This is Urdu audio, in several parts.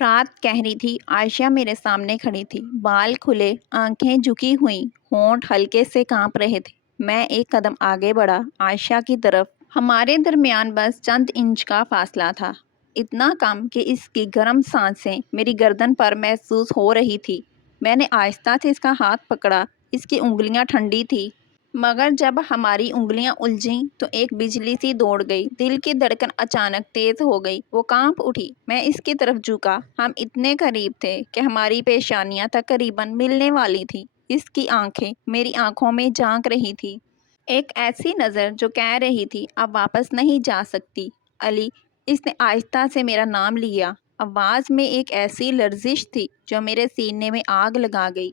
رات گہری تھی۔ عائشہ میرے سامنے کھڑی تھی، بال کھلے، آنکھیں جھکی ہوئیں، ہونٹ ہلکے سے کانپ رہے تھے۔ میں ایک قدم آگے بڑھا عائشہ کی طرف۔ ہمارے درمیان بس چند انچ کا فاصلہ تھا، اتنا کم کہ اس کی گرم سانسیں میری گردن پر محسوس ہو رہی تھی۔ میں نے آہستہ سے اس کا ہاتھ پکڑا۔ اس کی انگلیاں ٹھنڈی تھی، مگر جب ہماری انگلیاں الجھیں تو ایک بجلی سی دوڑ گئی۔ دل کی دھڑکن اچانک تیز ہو گئی، وہ کانپ اٹھی۔ میں اس کی طرف جھکا۔ ہم اتنے قریب تھے کہ ہماری پیشانیاں تقریباً ملنے والی تھیں۔ اس کی آنکھیں میری آنکھوں میں جھانک رہی تھی، ایک ایسی نظر جو کہہ رہی تھی اب واپس نہیں جا سکتی۔ علی، اس نے آہستہ سے میرا نام لیا۔ آواز میں ایک ایسی لرزش تھی جو میرے سینے میں آگ لگا گئی۔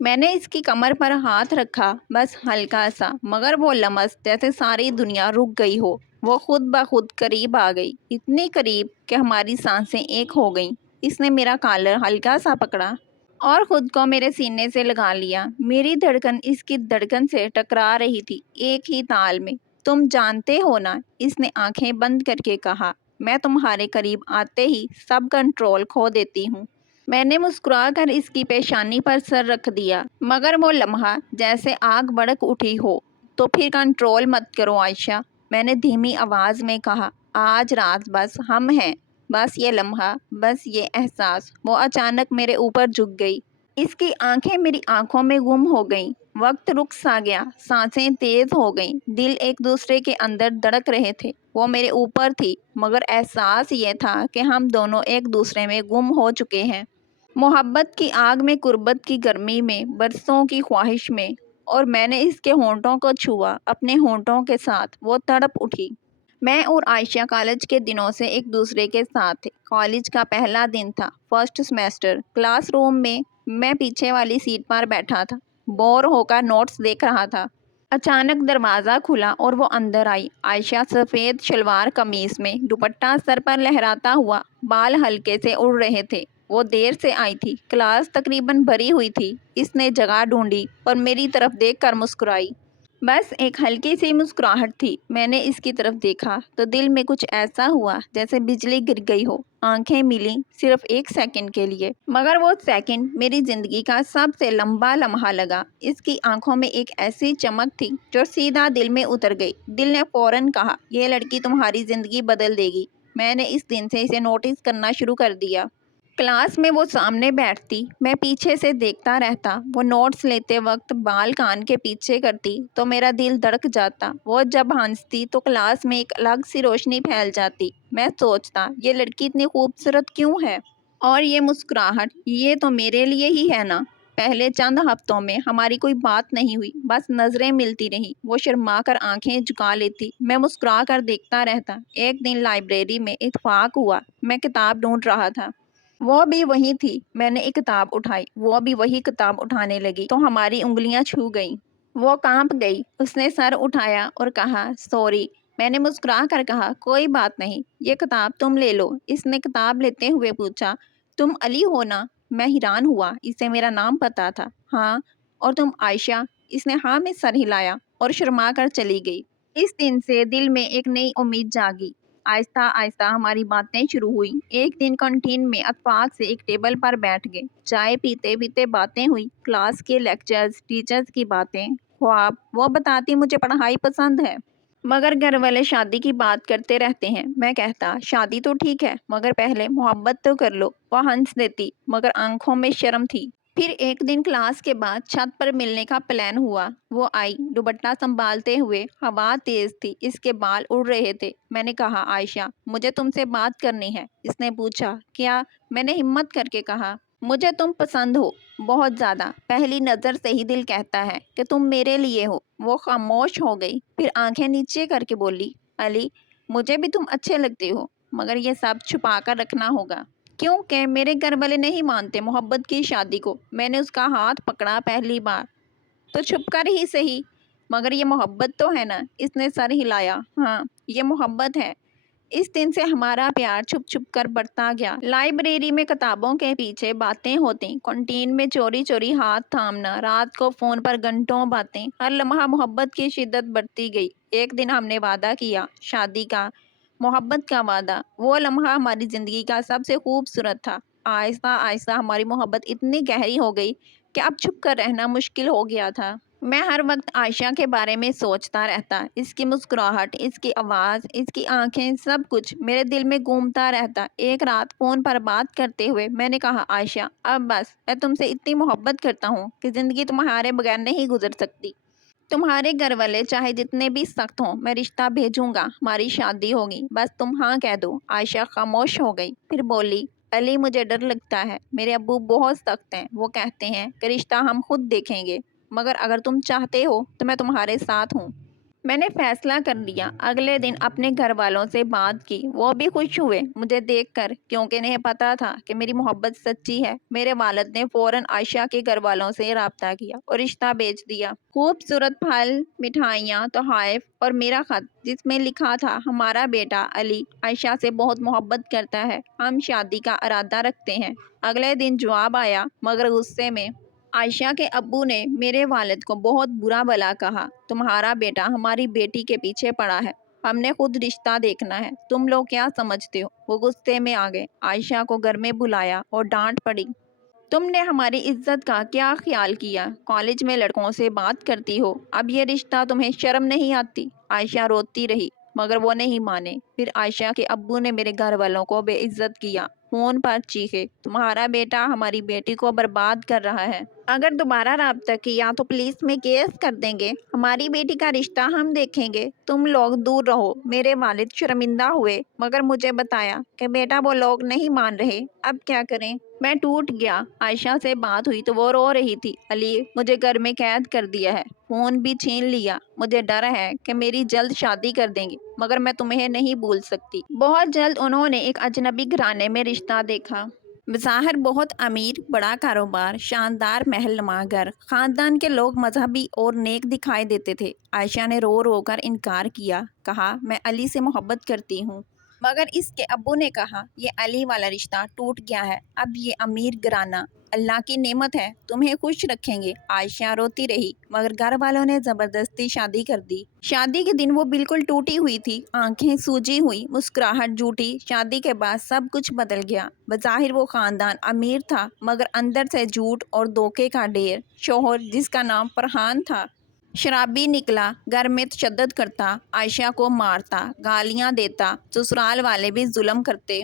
میں نے اس کی کمر پر ہاتھ رکھا، بس ہلکا سا، مگر وہ لمس جیسے ساری دنیا رک گئی ہو۔ وہ خود بخود قریب آ گئی، اتنی قریب کہ ہماری سانسیں ایک ہو گئیں۔ اس نے میرا کالر ہلکا سا پکڑا اور خود کو میرے سینے سے لگا لیا۔ میری دھڑکن اس کی دھڑکن سے ٹکرا رہی تھی، ایک ہی تال میں۔ تم جانتے ہو نا، اس نے آنکھیں بند کر کے کہا، میں تمہارے قریب آتے ہی سب کنٹرول کھو دیتی ہوں۔ میں نے مسکرا کر اس کی پیشانی پر سر رکھ دیا، مگر وہ لمحہ جیسے آگ بھڑک اٹھی ہو۔ تو پھر کنٹرول مت کرو عائشہ، میں نے دھیمی آواز میں کہا۔ آج رات بس ہم ہیں، بس یہ لمحہ، بس یہ احساس۔ وہ اچانک میرے اوپر جھک گئی۔ اس کی آنکھیں میری آنکھوں میں گم ہو گئیں۔ وقت رک سا گیا، سانسیں تیز ہو گئیں، دل ایک دوسرے کے اندر دھڑک رہے تھے۔ وہ میرے اوپر تھی، مگر احساس یہ تھا کہ ہم دونوں ایک دوسرے میں گم ہو چکے ہیں۔ محبت کی آگ میں، قربت کی گرمی میں، برسوں کی خواہش میں۔ اور میں نے اس کے ہونٹوں کو چھوا، اپنے ہونٹوں کے ساتھ۔ وہ تڑپ اٹھی۔ میں اور عائشہ کالج کے دنوں سے ایک دوسرے کے ساتھ تھے۔ کالج کا پہلا دن تھا، فرسٹ سیمیسٹر۔ کلاس روم میں پیچھے والی سیٹ پر بیٹھا تھا، بور ہو کر نوٹس دیکھ رہا تھا۔ اچانک دروازہ کھلا اور وہ اندر آئی۔ عائشہ سفید شلوار قمیص میں، دوپٹہ سر پر لہراتا ہوا، بال ہلکے سے اڑ رہے تھے۔ وہ دیر سے آئی تھی، کلاس تقریباً بھری ہوئی تھی۔ اس نے جگہ ڈھونڈی اور میری طرف دیکھ کر مسکرائی۔ بس ایک ہلکی سی مسکراہٹ تھی۔ میں نے اس کی طرف دیکھا تو دل میں کچھ ایسا ہوا جیسے بجلی گر گئی ہو۔ آنکھیں ملیں، صرف ایک سیکنڈ کے لیے، مگر وہ سیکنڈ میری زندگی کا سب سے لمبا لمحہ لگا۔ اس کی آنکھوں میں ایک ایسی چمک تھی جو سیدھا دل میں اتر گئی۔ دل نے فوراً کہا، یہ لڑکی تمہاری زندگی بدل دے گی۔ میں نے اس دن سے اسے نوٹس کرنا شروع کر دیا۔ کلاس میں وہ سامنے بیٹھتی، میں پیچھے سے دیکھتا رہتا۔ وہ نوٹس لیتے وقت بال کان کے پیچھے کرتی تو میرا دل دھڑک جاتا۔ وہ جب ہنستی تو کلاس میں ایک الگ سی روشنی پھیل جاتی۔ میں سوچتا، یہ لڑکی اتنی خوبصورت کیوں ہے؟ اور یہ مسکراہٹ، یہ تو میرے لیے ہی ہے نا؟ پہلے چند ہفتوں میں ہماری کوئی بات نہیں ہوئی، بس نظریں ملتی رہیں۔ وہ شرما کر آنکھیں جھکا لیتی، میں مسکرا کر دیکھتا رہتا۔ ایک دن لائبریری میں اتفاق ہوا، میں کتاب ڈھونڈ رہا تھا۔ وہ بھی وہی تھی۔ میں نے ایک کتاب اٹھائی، وہ بھی وہی کتاب اٹھانے لگی تو ہماری انگلیاں چھو گئیں۔ وہ کانپ گئی۔ اس نے سر اٹھایا اور کہا، سوری۔ میں نے مسکرا کر کہا، کوئی بات نہیں، یہ کتاب تم لے لو۔ اس نے کتاب لیتے ہوئے پوچھا، تم علی ہو نا؟ میں حیران ہوا، اسے میرا نام پتا تھا۔ ہاں۔ اور تم عائشہ؟ اس نے ہاں میں سر ہلایا اور شرما کر چلی گئی۔ اس دن سے دل میں ایک نئی امید جاگی۔ آہستہ آہستہ ہماری باتیں شروع ہوئیں۔ ایک دن کینٹین میں اتفاق سے ایک ٹیبل پر بیٹھ گئے۔ چائے پیتے پیتے باتیں ہوئی، کلاس کے لیکچرز، ٹیچرز کی باتیں، خواب۔ وہ بتاتی مجھے پڑھائی پسند ہے، مگر گھر والے شادی کی بات کرتے رہتے ہیں۔ میں کہتا، شادی تو ٹھیک ہے، مگر پہلے محبت تو کر لو۔ وہ ہنس دیتی، مگر آنکھوں میں شرم تھی۔ پھر ایک دن کلاس کے بعد چھت پر ملنے کا پلان ہوا۔ وہ آئی، دوپٹہ سنبھالتے ہوئے۔ ہوا تیز تھی، اس کے بال اڑ رہے تھے۔ میں نے کہا، عائشہ، مجھے تم سے بات کرنی ہے۔ اس نے پوچھا، کیا؟ میں نے ہمت کر کے کہا، مجھے تم پسند ہو، بہت زیادہ۔ پہلی نظر سے ہی دل کہتا ہے کہ تم میرے لیے ہو۔ وہ خاموش ہو گئی، پھر آنکھیں نیچے کر کے بولی، علی، مجھے بھی تم اچھے لگتے ہو، مگر یہ سب چھپا کر رکھنا ہوگا، کیونکہ میرے گھر والے نہیں مانتے محبت کی شادی کو۔ میں نے اس کا ہاتھ پکڑا پہلی بار، تو چھپ کر ہی صحیح، مگر یہ محبت تو ہے نا؟ اس نے سر ہلایا، ہاں، یہ محبت ہے۔ اس دن سے ہمارا پیار چھپ چھپ کر بڑھتا گیا۔ لائبریری میں کتابوں کے پیچھے باتیں ہوتی، کینٹین میں چوری چوری ہاتھ تھامنا، رات کو فون پر گھنٹوں باتیں۔ ہر لمحہ محبت کی شدت بڑھتی گئی۔ ایک دن ہم نے وعدہ کیا، شادی کا، محبت کا وعدہ۔ وہ لمحہ ہماری زندگی کا سب سے خوبصورت تھا۔ آہستہ آہستہ ہماری محبت اتنی گہری ہو گئی کہ اب چھپ کر رہنا مشکل ہو گیا تھا۔ میں ہر وقت عائشہ کے بارے میں سوچتا رہتا، اس کی مسکراہٹ، اس کی آواز، اس کی آنکھیں، سب کچھ میرے دل میں گھومتا رہتا۔ ایک رات فون پر بات کرتے ہوئے میں نے کہا، عائشہ اب بس، میں تم سے اتنی محبت کرتا ہوں کہ زندگی تمہارے بغیر نہیں گزر سکتی۔ تمہارے گھر والے چاہے جتنے بھی سخت ہوں، میں رشتہ بھیجوں گا، ہماری شادی ہوگی، بس تم ہاں کہہ دو۔ عائشہ خاموش ہو گئی، پھر بولی، علی مجھے ڈر لگتا ہے، میرے ابو بہت سخت ہیں، وہ کہتے ہیں کہ رشتہ ہم خود دیکھیں گے، مگر اگر تم چاہتے ہو تو میں تمہارے ساتھ ہوں۔ میں نے فیصلہ کر لیا۔ اگلے دن اپنے گھر والوں سے بات کی، وہ بھی خوش ہوئے مجھے دیکھ کر، کیونکہ انہیں پتا تھا کہ میری محبت سچی ہے۔ میرے والد نے فوراً عائشہ کے گھر والوں سے رابطہ کیا اور رشتہ بھیج دیا۔ خوبصورت پھل، مٹھائیاں، تحائف اور میرا خط جس میں لکھا تھا، ہمارا بیٹا علی عائشہ سے بہت محبت کرتا ہے، ہم شادی کا ارادہ رکھتے ہیں۔ اگلے دن جواب آیا، مگر غصے میں۔ عائشہ کے ابو نے میرے والد کو بہت برا بھلا کہا، تمہارا بیٹا ہماری بیٹی کے پیچھے پڑا ہے، ہم نے خود رشتہ دیکھنا ہے، تم لوگ کیا سمجھتے ہو؟ وہ غصے میں آ گئے، عائشہ کو گھر میں بلایا اور ڈانٹ پڑی، تم نے ہماری عزت کا کیا خیال کیا؟ کالج میں لڑکوں سے بات کرتی ہو، اب یہ رشتہ تمہیں شرم نہیں آتی؟ عائشہ روتی رہی، مگر وہ نہیں مانے۔ پھر عائشہ کے ابو نے میرے گھر والوں کو بے عزت کیا، فون پر چیخے، تمہارا بیٹا ہماری بیٹی کو برباد کر رہا ہے، اگر دوبارہ رابطہ کیا تو پولیس میں کیس کر دیں گے، ہماری بیٹی کا رشتہ ہم دیکھیں گے، تم لوگ دور رہو۔ میرے والد شرمندہ ہوئے، مگر مجھے بتایا کہ بیٹا وہ لوگ نہیں مان رہے، اب کیا کریں؟ میں ٹوٹ گیا۔ عائشہ سے بات ہوئی تو وہ رو رہی تھی، علی مجھے گھر میں قید کر دیا ہے، فون بھی چھین لیا، مجھے ڈر ہے کہ میری جلد شادی کر دیں گے، مگر میں تمہیں نہیں بھول سکتی۔ بہت جلد انہوں نے ایک اجنبی گھرانے میں رشتہ دیکھا، بظاہر بہت امیر، بڑا کاروبار، شاندار محل نما گھر، خاندان کے لوگ مذہبی اور نیک دکھائی دیتے تھے۔ عائشہ نے رو رو کر انکار کیا، کہا میں علی سے محبت کرتی ہوں، مگر اس کے ابو نے کہا یہ علی والا رشتہ ٹوٹ گیا ہے، اب یہ امیر گھرانہ اللہ کی نعمت ہے، تمہیں خوش رکھیں گے۔ عائشہ روتی رہی، مگر گھر والوں نے زبردستی شادی کر دی۔ شادی کے دن وہ بالکل ٹوٹی ہوئی تھی، آنکھیں سوجی ہوئی، مسکراہٹ جھوٹی۔ شادی کے بعد سب کچھ بدل گیا۔ بظاہر وہ خاندان امیر تھا، مگر اندر سے جھوٹ اور دھوکے کا ڈھیر۔ شوہر جس کا نام فرحان تھا، شرابی نکلا، گھر میں تشدد کرتا، عائشہ کو مارتا، گالیاں دیتا، سسرال والے بھی ظلم کرتے۔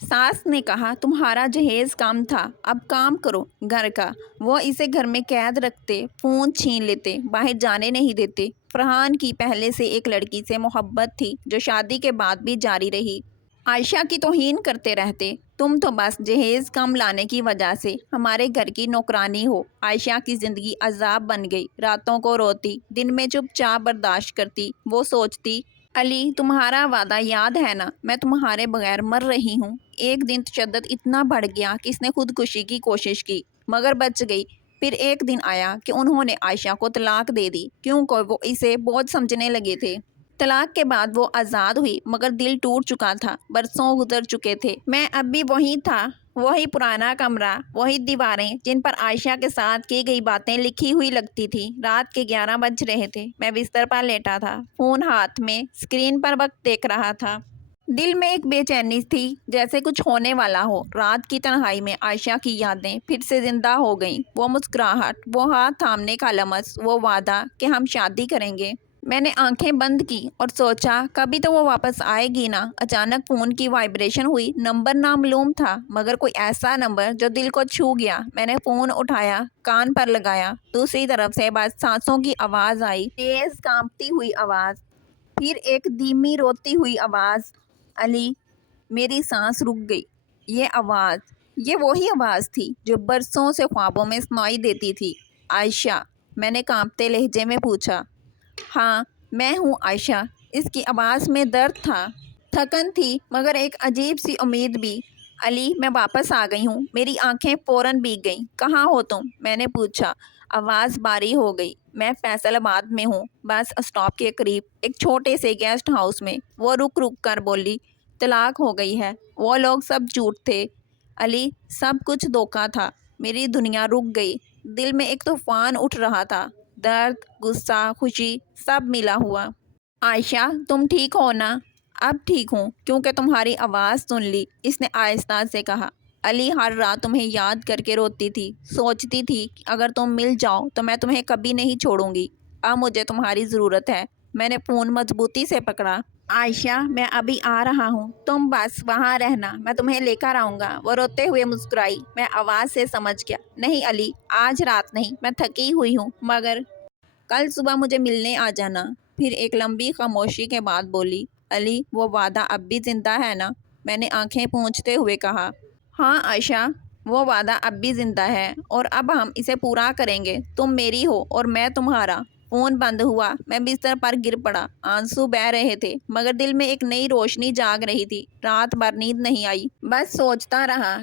ساس نے کہا تمہارا جہیز کم تھا، اب کام کرو گھر کا، وہ اسے گھر میں قید رکھتے، فون چھین لیتے، باہر جانے نہیں دیتے۔ فرحان کی پہلے سے ایک لڑکی سے محبت تھی جو شادی کے بعد بھی جاری رہی۔ عائشہ کی توہین کرتے رہتے، تم تو بس جہیز کم لانے کی وجہ سے ہمارے گھر کی نوکرانی ہو۔ عائشہ کی زندگی عذاب بن گئی، راتوں کو روتی، دن میں چپ چاپ برداشت کرتی۔ وہ سوچتی، علی تمہارا وعدہ یاد ہے نا، میں تمہارے بغیر مر رہی ہوں۔ ایک دن تشدد اتنا بڑھ گیا کہ اس نے خودکشی کی کوشش کی، مگر بچ گئی۔ پھر ایک دن آیا کہ انہوں نے عائشہ کو طلاق دے دی، کیونکہ وہ اسے بہت سمجھنے لگے تھے۔ طلاق کے بعد وہ آزاد ہوئی، مگر دل ٹوٹ چکا تھا، برسوں گزر چکے تھے، میں اب بھی وہی تھا، وہی پرانا کمرہ، وہی دیواریں جن پر عائشہ کے ساتھ کی گئی باتیں لکھی ہوئی لگتی تھی۔ رات کے 11 بج رہے تھے، میں بستر پر لیٹا تھا، فون ہاتھ میں، اسکرین پر وقت دیکھ رہا تھا۔ دل میں ایک بے چینی تھی، جیسے کچھ ہونے والا ہو۔ رات کی تنہائی میں عائشہ کی یادیں پھر سے زندہ ہو گئیں، وہ مسکراہٹ، وہ ہاتھ تھامنے کا لمس، وہ وعدہ کہ ہم شادی کریں گے۔ میں نے آنکھیں بند کی اور سوچا کبھی تو وہ واپس آئے گی نا۔ اچانک فون کی وائبریشن ہوئی، نمبر نامعلوم تھا، مگر کوئی ایسا نمبر جو دل کو چھو گیا۔ میں نے فون اٹھایا، کان پر لگایا، دوسری طرف سے بس سانسوں کی آواز آئی، تیز کانپتی ہوئی آواز، پھر ایک دھیمی روتی ہوئی آواز، علی۔ میری سانس رک گئی۔ یہ وہی آواز تھی جو برسوں سے خوابوں میں سنائی دیتی تھی۔ عائشہ، میں نے کانپتے لہجے میں پوچھا۔ ہاں میں ہوں عائشہ۔ اس کی آواز میں درد تھا، تھکن تھی، مگر ایک عجیب سی امید بھی۔ علی میں واپس آ گئی ہوں۔ میری آنکھیں فوراً بھیگ گئیں۔ کہاں ہو تم؟ میں نے پوچھا۔ آواز بھاری ہو گئی۔ میں فیصل آباد میں ہوں، بس اسٹاپ کے قریب ایک چھوٹے سے گیسٹ ہاؤس میں۔ وہ رک کر بولی، طلاق ہو گئی ہے، وہ لوگ سب جھوٹ تھے علی، سب کچھ دھوکہ تھا۔ میری دنیا رک گئی، دل میں ایک طوفان اٹھ رہا تھا، درد، غصہ، خوشی، سب ملا ہوا۔ عائشہ تم ٹھیک ہو نا؟ اب ٹھیک ہوں، کیونکہ تمہاری آواز سن لی، اس نے آہستہ سے کہا۔ علی ہر رات تمہیں یاد کر کے روتی تھی، سوچتی تھی کہ اگر تم مل جاؤ تو میں تمہیں کبھی نہیں چھوڑوں گی۔ اب مجھے تمہاری ضرورت ہے۔ میں نے فون مضبوطی سے پکڑا۔ عائشہ، میں ابھی آ رہا ہوں، تم بس وہاں رہنا، میں تمہیں لے کر آؤں گا۔ وہ روتے ہوئے مسکرائی۔ میں آواز سے سمجھ گیا، نہیں علی، آج رات نہیں، میں تھکی ہوئی ہوں، مگر کل صبح مجھے ملنے آ جانا۔ پھر ایک لمبی خاموشی کے بعد بولی، علی، وہ وعدہ اب بھی زندہ ہے نا؟ میں نے آنکھیں پونچھتے ہوئے کہا، ہاں عائشہ، وہ وعدہ اب بھی زندہ ہے، اور اب ہم اسے پورا کریں گے۔ تم میری ہو اور میں تمہارا۔ فون بند ہوا، میں بستر پر گر پڑا۔ آنسو بہہ رہے تھے، مگر دل میں ایک نئی روشنی جاگ رہی تھی۔ رات بھر نیند نہیں آئی، بس سوچتا رہا،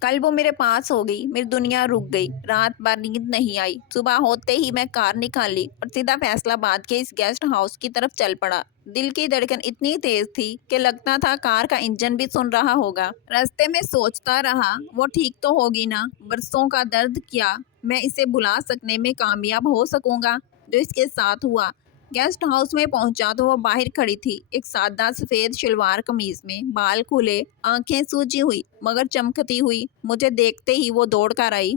کل وہ میرے پاس ہو گئی، میری دنیا رک گئی۔ رات بھر نیند نہیں آئی۔ صبح ہوتے ہی میں کار نکالی اور سیدھا فیصل آباد کے اس گیسٹ ہاؤس کی طرف چل پڑا۔ دل کی دھڑکن اتنی تیز تھی کہ لگتا تھا کار کا انجن بھی سن رہا ہوگا۔ راستے میں سوچتا رہا، وہ ٹھیک تو ہوگی نا؟ برسوں کا درد کیا میں اسے بھلا سکنے میں کامیاب ہو سکوں گا جو اس کے ساتھ ہوا؟ گیسٹ ہاؤس میں پہنچا تو وہ باہر کھڑی تھی، ایک سادہ سفید شلوار قمیض میں، بال کھلے، آنکھیں سوجی ہوئی مگر چمکتی ہوئی۔ مجھے دیکھتے ہی وہ دوڑ کر آئی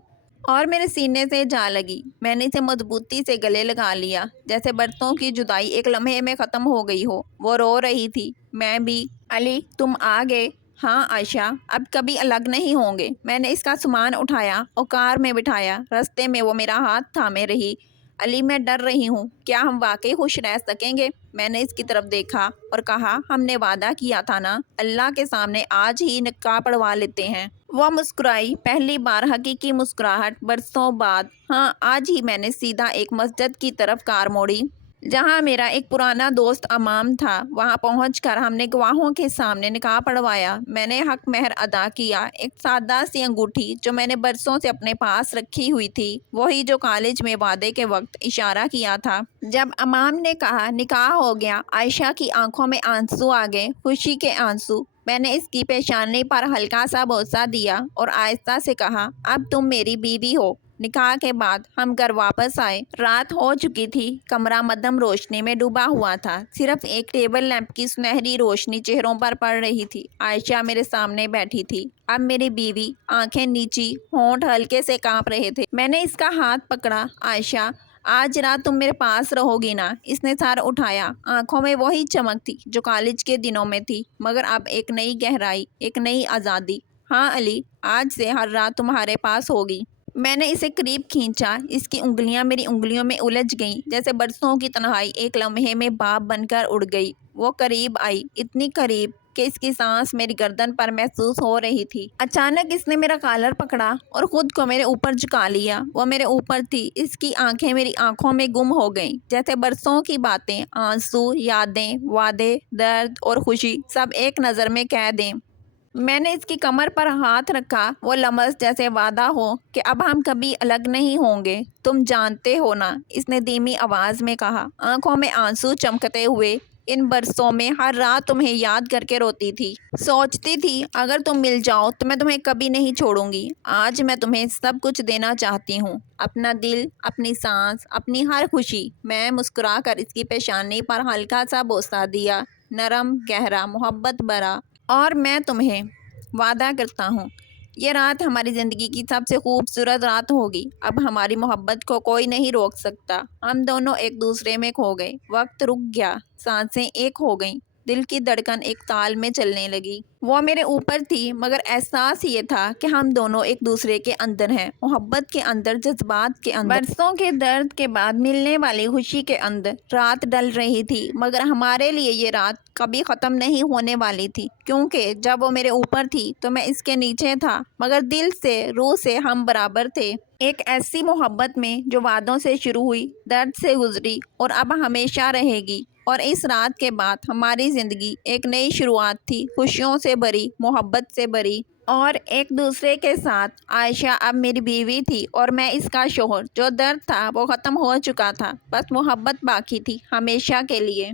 اور میرے سینے سے جا لگی۔ میں نے اسے مضبوطی سے گلے لگا لیا، جیسے برسوں کی جدائی ایک لمحے میں ختم ہو گئی ہو۔ وہ رو رہی تھی، میں بھی۔ علی، تم آ گئے؟ ہاں عائشہ، اب کبھی الگ نہیں ہوں گے۔ میں نے اس کا سامان اٹھایا اور کار میں بٹھایا۔ راستے میں وہ میرا ہاتھ تھامے رہی۔ علی، میں ڈر رہی ہوں، کیا ہم واقعی خوش رہ سکیں گے؟ میں نے اس کی طرف دیکھا اور کہا، ہم نے وعدہ کیا تھا نا، اللہ کے سامنے آج ہی نکاح پڑھوا لیتے ہیں۔ وہ مسکرائی، پہلی بار حقیقی مسکراہٹ برسوں بعد۔ ہاں، آج ہی۔ میں نے سیدھا ایک مسجد کی طرف کار موڑی جہاں میرا ایک پرانا دوست امام تھا۔ وہاں پہنچ کر ہم نے گواہوں کے سامنے نکاح پڑھوایا۔ میں نے حق مہر ادا کیا، ایک سادہ سی انگوٹھی جو میں نے برسوں سے اپنے پاس رکھی ہوئی تھی، وہی جو کالج میں وعدے کے وقت اشارہ کیا تھا۔ جب امام نے کہا نکاح ہو گیا، عائشہ کی آنکھوں میں آنسو آ گئے، خوشی کے آنسو۔ میں نے اس کی پیشانی پر ہلکا سا بوسہ دیا اور آہستہ سے کہا، اب تم میری بیوی ہو۔ نکاح کے بعد ہم گھر واپس آئے۔ رات ہو چکی تھی، کمرہ مدھم روشنی میں ڈوبا ہوا تھا، صرف ایک ٹیبل لیمپ کی سنہری روشنی چہروں پر پڑ رہی تھی۔ عائشہ میرے سامنے بیٹھی تھی، اب میری بیوی، آنکھیں نیچی، ہونٹ ہلکے سے کانپ رہے تھے۔ میں نے اس کا ہاتھ پکڑا، عائشہ، آج رات تم میرے پاس رہو گی نا؟ اس نے سر اٹھایا، آنکھوں میں وہی چمک تھی جو کالج کے دنوں میں تھی، مگر اب ایک نئی گہرائی، ایک نئی آزادی۔ ہاں علی، آج سے ہر رات تمہارے پاس ہوگی۔ میں نے اسے قریب کھینچا، اس کی انگلیاں میری انگلیوں میں الجھ گئیں، جیسے برسوں کی تنہائی ایک لمحے میں بھاپ بن کر اڑ گئی۔ وہ قریب آئی، اتنی قریب کہ اس کی سانس میری گردن پر محسوس ہو رہی تھی۔ اچانک اس نے میرا کالر پکڑا اور خود کو میرے اوپر جھکا لیا۔ وہ میرے اوپر تھی، اس کی آنکھیں میری آنکھوں میں گم ہو گئیں، جیسے برسوں کی باتیں، آنسو، یادیں، وعدے، درد اور خوشی سب ایک نظر میں قید ہیں۔ میں نے اس کی کمر پر ہاتھ رکھا، وہ لمس جیسے وعدہ ہو کہ اب ہم کبھی الگ نہیں ہوں گے، تم جانتے ہو نا؟ اس نے دھیمی آواز میں کہا، آنکھوں میں آنسو چمکتے ہوئے۔ ان برسوں میں ہر رات تمہیں یاد کر کے روتی تھی، سوچتی تھی اگر تم مل جاؤ تو میں تمہیں کبھی نہیں چھوڑوں گی۔ آج میں تمہیں سب کچھ دینا چاہتی ہوں، اپنا دل، اپنی سانس، اپنی ہر خوشی۔ میں مسکرا کر اس کی پیشانی پر ہلکا سا بوسہ دیا، نرم، گہرا، محبت بھرا۔ اور میں تمہیں وعدہ کرتا ہوں، یہ رات ہماری زندگی کی سب سے خوبصورت رات ہوگی۔ اب ہماری محبت کو کوئی نہیں روک سکتا۔ ہم دونوں ایک دوسرے میں کھو گئے، وقت رک گیا، سانسیں ایک ہو گئیں، دل کی دھڑکن ایک تال میں چلنے لگی۔ وہ میرے اوپر تھی، مگر احساس یہ تھا کہ ہم دونوں ایک دوسرے کے اندر ہیں، محبت کے اندر، جذبات کے اندر، برسوں کے درد کے بعد ملنے والی خوشی کے اندر۔ رات ڈل رہی تھی، مگر ہمارے لیے یہ رات کبھی ختم نہیں ہونے والی تھی، کیونکہ جب وہ میرے اوپر تھی تو میں اس کے نیچے تھا، مگر دل سے، روح سے ہم برابر تھے۔ ایک ایسی محبت میں جو وعدوں سے شروع ہوئی، درد سے گزری اور اب ہمیشہ رہے گی۔ اور اس رات کے بعد ہماری زندگی ایک نئی شروعات تھی، خوشیوں سے بھری، محبت سے بھری، اور ایک دوسرے کے ساتھ۔ عائشہ اب میری بیوی تھی اور میں اس کا شوہر۔ جو درد تھا وہ ختم ہو چکا تھا، بس محبت باقی تھی، ہمیشہ کے لیے۔